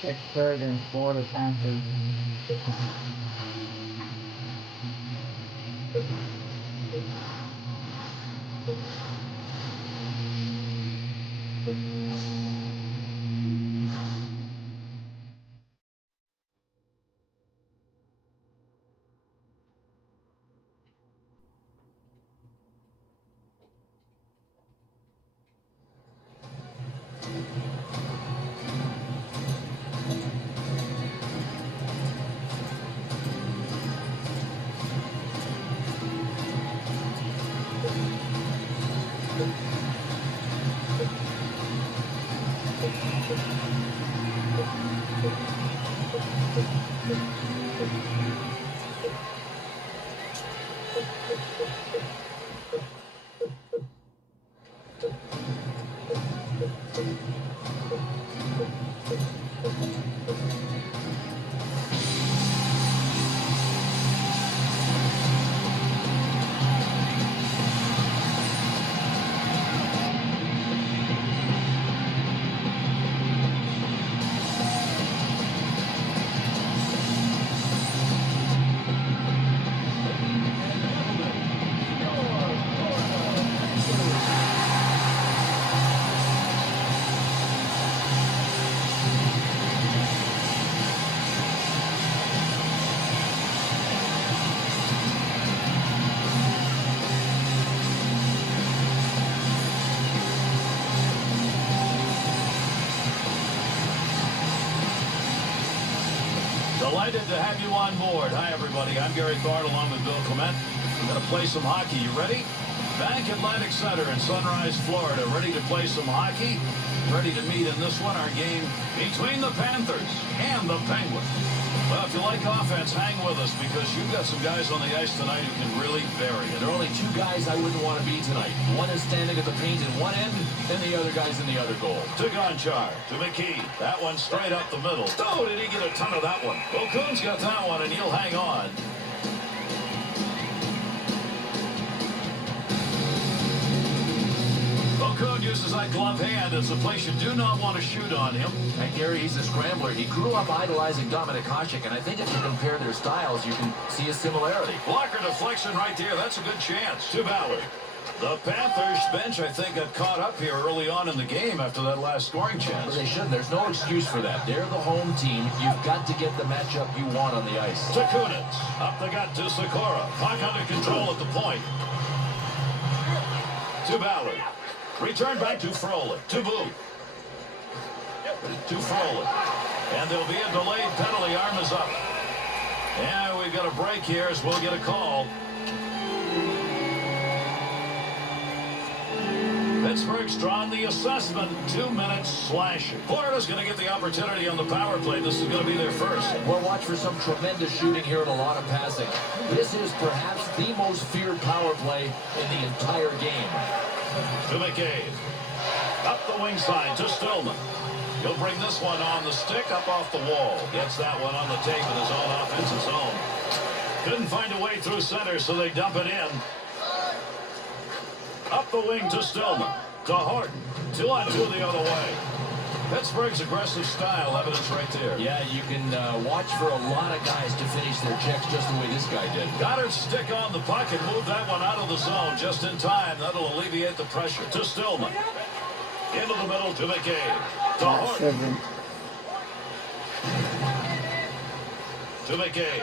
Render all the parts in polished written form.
Pittsburgh and Florida Panthers. Delighted to have you on board. Hi, everybody. I'm Gary Thorne along with Bill Clement. We're going to play some hockey. You ready? Bank Atlantic Center in Sunrise, Florida. Ready to play some hockey? Ready to meet in this one, our game between the Panthers and the Penguins. Well, if you like offense, hang with us because you've got some guys on the ice tonight who can really vary it. There are only two guys I wouldn't want to be tonight. One is standing at the paint in one end, and the other guy's in the other goal. To Gonchar, to McKee. That one straight up the middle. Oh, did he get a ton of that one? Well, Coon's got that one, and he'll hang on. Coon uses that glove hand as a place you do not want to shoot on him. And Gary, he's a scrambler. He grew up idolizing Dominik Hasek, and I think if you compare their styles, you can see a similarity. Blocker deflection right there. That's a good chance. To Ballard. The Panthers bench, I think, got caught up here early on in the game after that last scoring chance. But they shouldn't. There's no excuse for that. They're the home team. You've got to get the matchup you want on the ice. To Kunitz. Up the gut to Sikora. Puck under control at the point. To Ballard. Return back to Frolik. To Booth. To Frolik. And there'll be a delayed penalty. Arm is up. And we've got a break here as we'll get a call. Pittsburgh's drawn the assessment. 2 minutes slashing. Florida's going to get the opportunity on the power play. This is going to be their first. We'll watch for some tremendous shooting here and a lot of passing. This is perhaps the most feared power play in the entire game. To McKay. Up the wing side to Stillman. He'll bring this one on the stick up off the wall. Gets that one on the tape in his own offensive zone. Couldn't find a way through center, so they dump it in. Up the wing to Stillman. To Horton. 2-on-2 the other way. Pittsburgh's aggressive style, evidence right there. Yeah, you can watch for a lot of guys to finish their checks just the way this guy did. Goddard stick on the puck and move that one out of the zone just in time. That'll alleviate the pressure. To Stillman. Into the middle to McKay. To Horton. To McKay.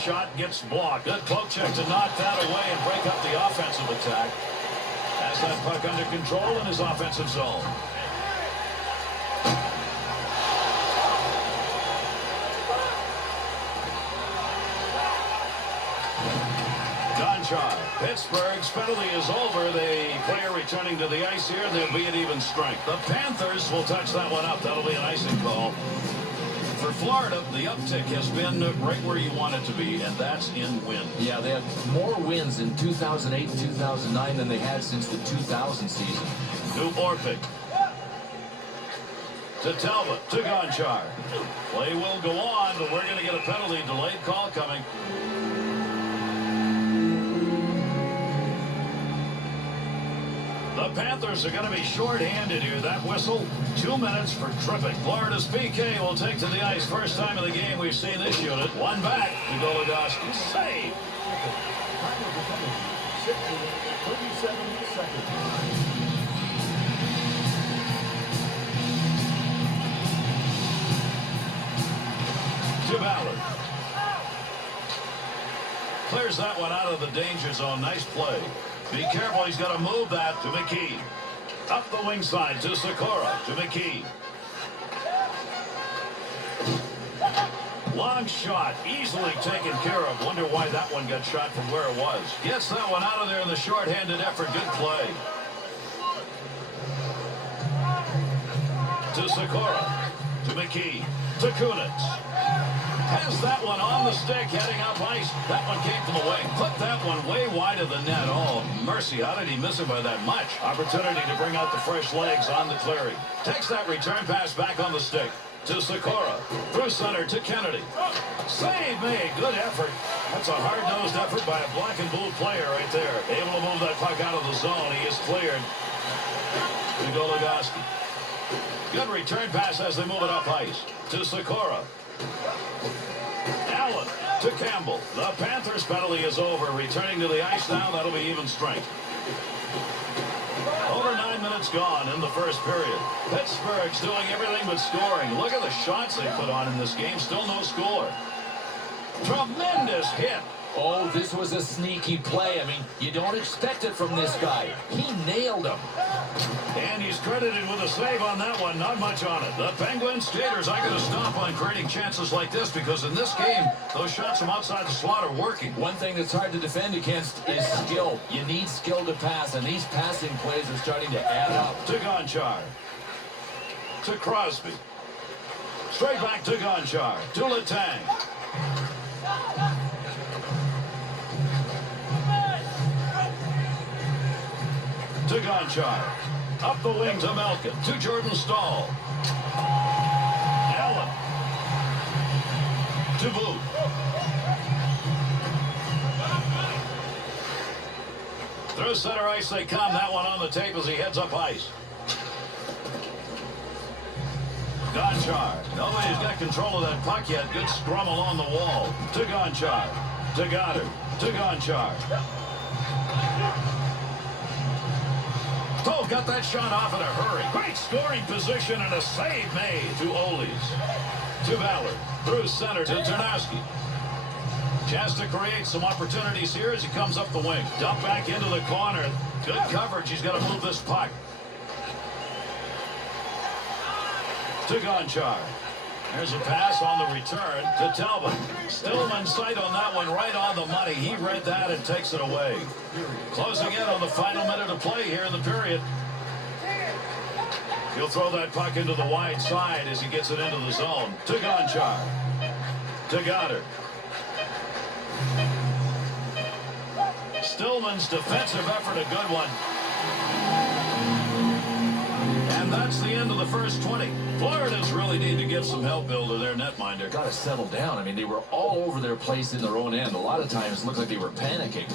Shot gets blocked. Good poke check to knock that away and break up the offensive attack. Has that puck under control in his offensive zone. Gonchar. Pittsburgh's penalty is over. The player returning to the ice here, and there'll be an even strength. The Panthers will touch that one up. That'll be an icing call. For Florida, the uptick has been right where you want it to be, and that's in wins. Yeah, they had more wins in 2008 and 2009 than they had since the 2000 season. To Orpik. To Talbot. To Gonchar. Play will go on, but we're going to get a penalty. Delayed call coming. The Panthers are going to be short-handed here. That whistle, 2 minutes for tripping. Florida's PK will take to the ice. First time of the game we've seen this unit. One back to Goligoski. Save. 37 seconds. To Ballard. Clears that one out of the danger zone. Nice play. Be careful, he's got to move that to McKee. Up the wing side to Sikora, to McKee. Long shot, easily taken care of. Wonder why that one got shot from where it was. Gets that one out of there in the short-handed effort. Good play. To Sikora, to McKee, to Kunitz. Has that one on the stick, heading up ice. That one came from the wing. Put that one way wide of the net. Oh, mercy. How did he miss it by that much? Opportunity to bring out the fresh legs on the clearing. Takes that return pass back on the stick. To Sikora. Through center to Kennedy. Save made. Good effort. That's a hard-nosed effort by a black and blue player right there. Able to move that puck out of the zone. He is cleared. To Goligoski. Good return pass as they move it up ice. To Sikora. Allen to Campbell. The Panthers penalty is over. Returning to the ice now. That'll be even strength. Over 9 minutes gone in the first period. Pittsburgh's doing everything but scoring. Look at the shots they put on in this game. Still no score. Tremendous hit. Oh, this was a sneaky play. I mean, you don't expect it from this guy. He nailed him. And he's credited with a save on that one. Not much on it. The Penguins skaters are going to stop on creating chances like this because in this game, those shots from outside the slot are working. One thing that's hard to defend against is skill. You need skill to pass, and these passing plays are starting to add up. To Gonchar. To Crosby. Straight back to Gonchar. To Letang. To Gonchar. Up the wing to Malkin. To Jordan Stahl. Allen. To Booth. Through center ice they come. That one on the tape as he heads up ice. Gonchar. Nobody's got control of that puck yet. Good scrum along the wall. To Gonchar. To Goddard. To Gonchar. Oh, got that shot off in a hurry. Great scoring position and a save made to Oles. To Ballard. Through center to Ternowski. Chance to create some opportunities here as he comes up the wing. Dump back into the corner. Good coverage. He's got to move this puck. To Gonchar. There's a pass on the return to Talbot. Stillman sight on that one right on the money. He read that and takes it away. Closing in on the final minute of play here in the period. He'll throw that puck into the wide side as he gets it into the zone. To Gonchar. To Goddard. Stillman's defensive effort, a good one. And that's the end of the first 20. Florida's really need to give some help, Bill, to their netminder. Got to settle down. I mean, they were all over their place in their own end. A lot of times it looked like they were panicking.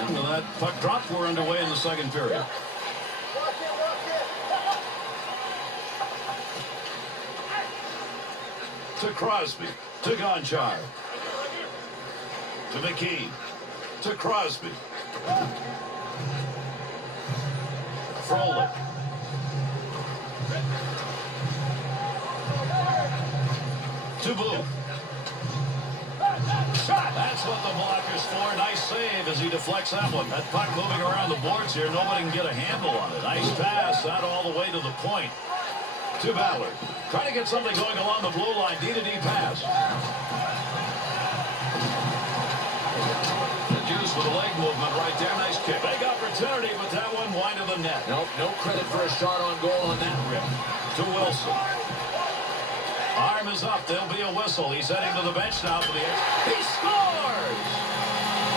And with that puck drop, we're underway in the second period. To Crosby. To Gonchar. To McKee. To Crosby. Frolic. To Booth. Shot. That's what the blocker's for. Nice save as he deflects that one. That puck moving around the boards here. Nobody can get a handle on it. Nice pass. That all the way to the point. To Ballard. Trying to get something going along the blue line. D-to-D pass. With a leg movement right there. Nice kick. Big opportunity, but that one wide of the net. Nope, no credit for a shot on goal on that rip. To Wilson. Arm is up. There'll be a whistle. He's heading to the bench now for the X. He scores!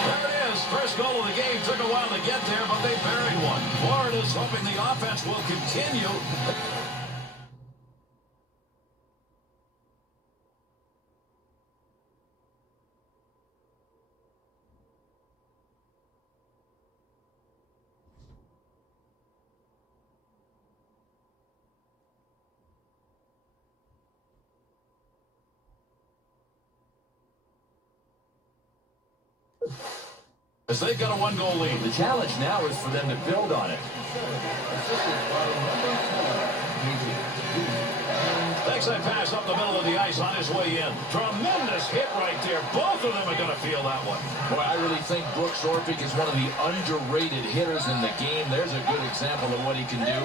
There it is. First goal of the game. Took a while to get there, but they buried one. Florida's hoping the offense will continue. as they've got a one-goal lead. The challenge now is for them to build on it. Takes that pass up the middle of the ice on his way in. Tremendous hit right there. Both of them are going to feel that one. Boy, I really think Brooks Orpik is one of the underrated hitters in the game. There's a good example of what he can do.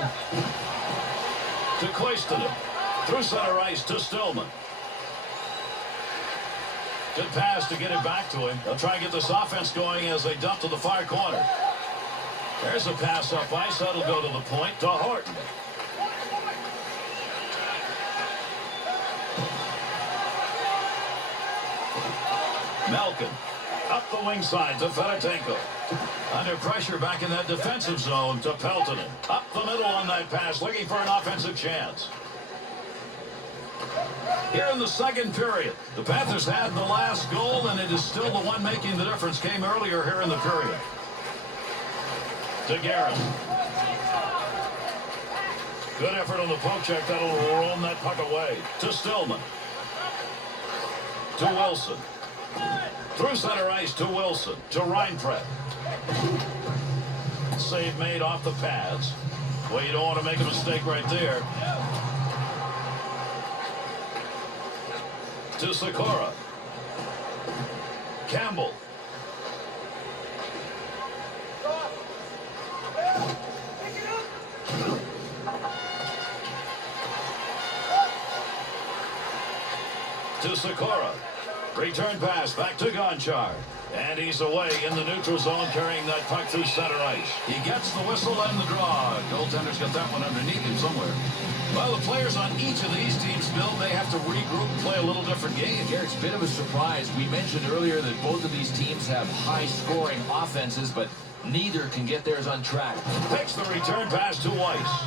To Cloistonen. Through center ice to Stillman. Good pass to get it back to him. They'll try and get this offense going as they dump to the far corner. There's a pass up ice. That'll go to the point to Horton. Malkin up the wing side to Fedotenko. Under pressure back in that defensive zone to Peltonen. Up the middle on that pass, looking for an offensive chance. Here in the second period, the Panthers had the last goal, and it is still the one making the difference. Came earlier here in the period. To Garrett. Good effort on the poke check. That'll roam that puck away. To Stillman. To Wilson. Through center ice to Wilson. To Reinfred. Save made off the pads. Well, you don't want to make a mistake right there. To Sikora. Campbell. To Sikora. Return pass back to Gonchar. And he's away in the neutral zone, carrying that puck through center ice. He gets the whistle and the draw. Goaltender's got that one underneath him somewhere. Well, the players on each of these teams, Bill, they have to regroup and play a little different game. Here, it's a bit of a surprise. We mentioned earlier that both of these teams have high-scoring offenses, but neither can get theirs on track. Takes the return pass to Weiss.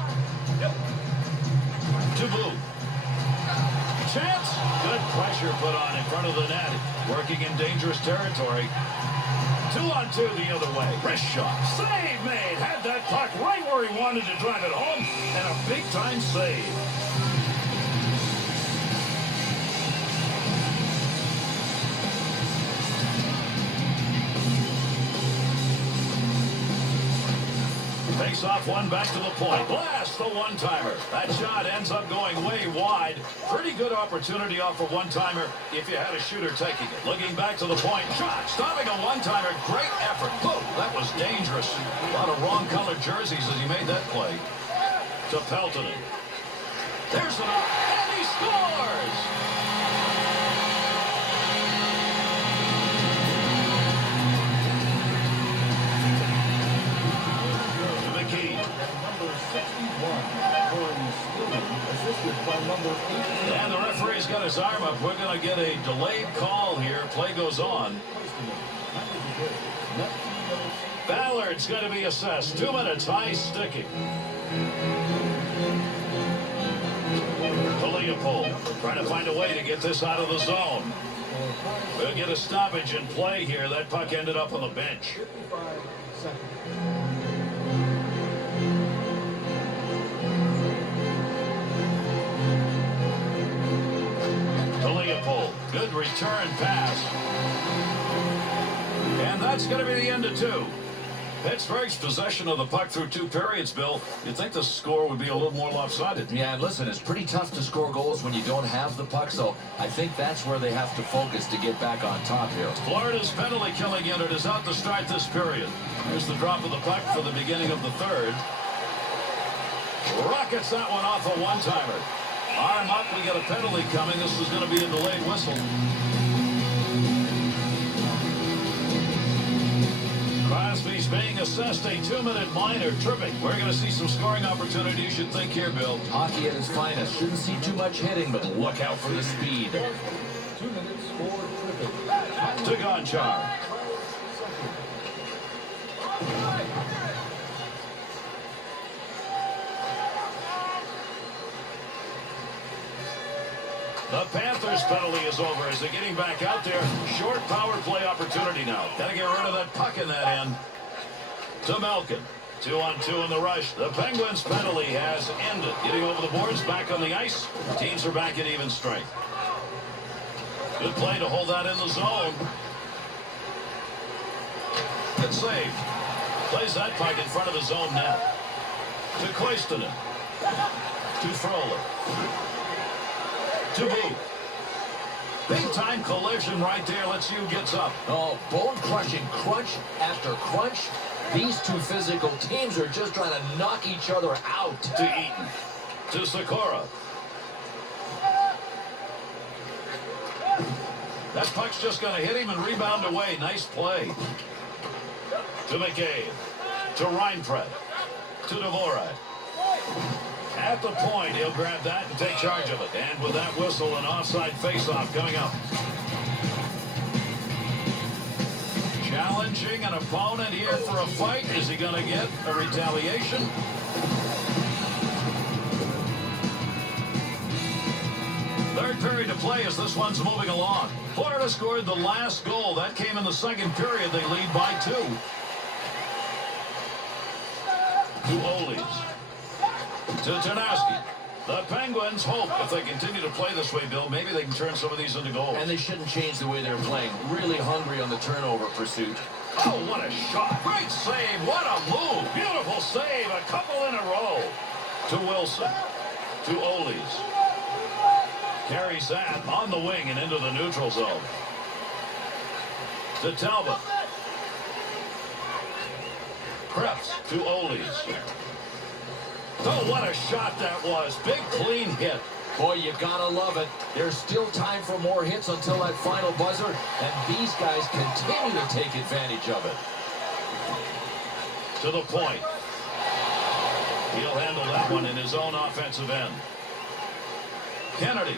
To Booth. Chance. Good pressure put on in front of the net. Working in dangerous territory. 2-on-2 the other way. Wrist shot. Save made. Had that puck right where he wanted to drive it home. And a big-time save. Face off one back to the point. Blast the one-timer. That shot ends up going way wide. Pretty good opportunity off a one-timer if you had a shooter taking it. Looking back to the point. Shot. Stopping a one-timer. Great effort. Boom. That was dangerous. A lot of wrong-colored jerseys as he made that play. To Peltonen. There's an up. And he scores! And the referee's got his arm up. We're going to get a delayed call here. Play goes on. Ballard's going to be assessed. 2 minutes, high sticking. To Leopold. Trying to find a way to get this out of the zone. We'll get a stoppage in play here. That puck ended up on the bench. 55 seconds. Good return pass. And that's going to be the end of 2. Pittsburgh's possession of the puck through 2 periods, Bill. You'd think the score would be a little more lopsided. Yeah, and listen, it's pretty tough to score goals when you don't have the puck, so I think that's where they have to focus to get back on top here. Florida's penalty killing unit is out to start this period. Here's the drop of the puck for the beginning of the 3rd. Rockets that one off a one-timer. Arm up, we got a penalty coming. This is going to be a delayed whistle. Crosby's being assessed a 2-minute minor tripping. We're going to see some scoring opportunities, you'd think here, Bill. Hockey at its finest. Shouldn't see too much hitting, but look out for the speed. 2 minutes for tripping. To Gonchar. The Panthers penalty is over as they're getting back out there. Short power play opportunity now. Got to get rid of that puck in that end. To Malkin. 2-on-2 in the rush. The Penguins penalty has ended. Getting over the boards, back on the ice. Teams are back at even strength. Good play to hold that in the zone. it saved. Plays that puck in front of his own net. To Koistinen. To Frolik. To Booth. Big-time collision right there. Let's see who gets up. Oh, bone-crushing crunch after crunch. These two physical teams are just trying to knock each other out. To Eaton. To Sikora. That puck's just going to hit him and rebound away. Nice play. To McCabe. To Reinfred. To Dvorak. At the point, he'll grab that and take charge of it. And with that whistle, an offside faceoff coming up. Challenging an opponent here for a fight. Is he going to get a retaliation? Third period to play as this one's moving along. Florida scored the last goal. That came in the second period. They lead by 2. To Oles. To Tanowski. The Penguins hope if they continue to play this way, Bill, maybe they can turn some of these into goals. And they shouldn't change the way they're playing. Really hungry on the turnover pursuit. Oh, what a shot. Great save. What a move. Beautiful save. A couple in a row. To Wilson. To Oles. Carries that on the wing and into the neutral zone. To Talbot. Krebs to Oles. Oh, what a shot that was. Big, clean hit. Boy, you gotta love it. There's still time for more hits until that final buzzer, and these guys continue to take advantage of it. To the point. He'll handle that one in his own offensive end. Kennedy.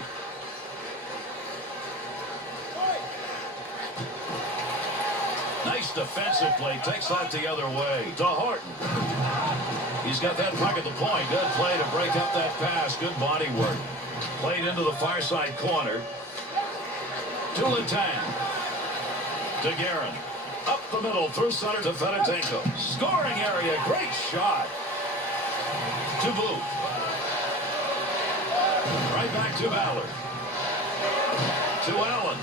Nice defensive play. Takes that the other way. To Horton. He's got that puck at the point. Good play to break up that pass. Good body work. Played into the far side corner. To Letang. To Guerin. Up the middle through center to Fedotenko. Scoring area. Great shot. To Booth. Right back to Ballard. To Allen.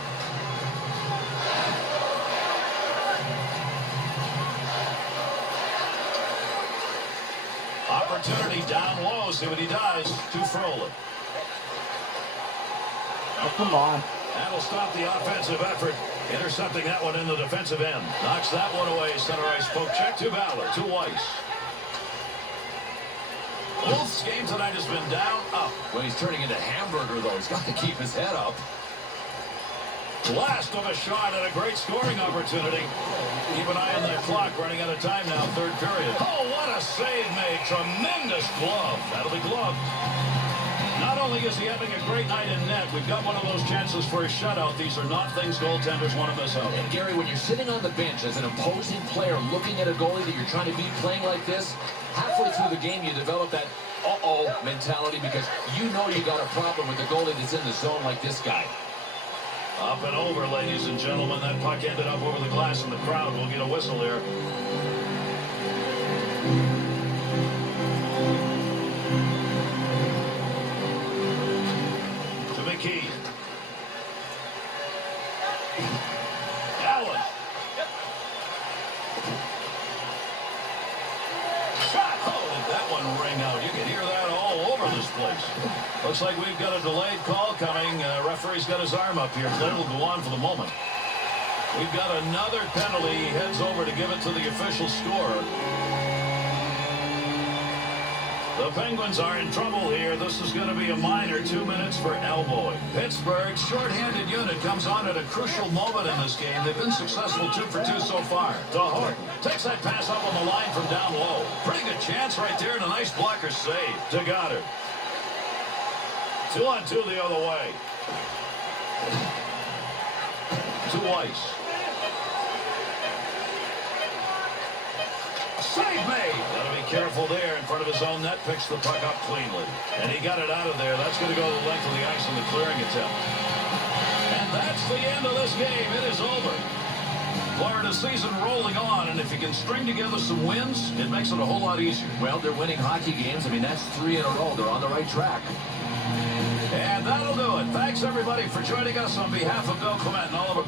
Opportunity down low. See what he does. To Frolik. Oh, come on. That'll stop the offensive effort. Intercepting that one in the defensive end. Knocks that one away. Center ice poke check to Ballard. To Weiss. Wolf's game tonight has been down, up. Well, he's turning into hamburger, though. He's got to keep his head up. Blast of a shot and a great scoring opportunity. Keep an eye on that clock. Running out of time now, third period. Oh, what a save made. Tremendous glove. That'll be gloved. Not only is he having a great night in net, we've got one of those chances for a shutout. These are not things goaltenders want to miss out. And Gary, when you're sitting on the bench as an opposing player looking at a goalie that you're trying to beat playing like this, halfway through the game you develop that uh-oh mentality because you know you got a problem with the goalie that's in the zone like this guy. Up and over, ladies and gentlemen. That puck ended up over the glass, and the crowd will get a whistle here. To McKee. Allen. Shot. Oh, did that one ring out? You can hear that all over this place. Looks like we've got a delayed call coming. Referee's got his arm up here. Play will go on for the moment. We've got another penalty. He heads over to give it to the official scorer. The Penguins are in trouble here. This is going to be a minor 2 minutes for elbowing. Pittsburgh's shorthanded unit comes on at a crucial moment in this game. They've been successful 2 for 2 so far. To Horton. Takes that pass up on the line from down low. Pretty good chance right there and a nice blocker save. To Goddard. 2-on-2 the other way. To Weiss. Save made. Got to be careful there in front of his own net. Picks the puck up cleanly. And he got it out of there. That's going to go the length of the ice in the clearing attempt. And that's the end of this game. It is over. Florida season rolling on, and if you can string together some wins, it makes it a whole lot easier. Well, they're winning hockey games. I mean, that's 3 in a row. They're on the right track. And that'll do it. Thanks, everybody, for joining us on behalf of Bill Clement and all of our...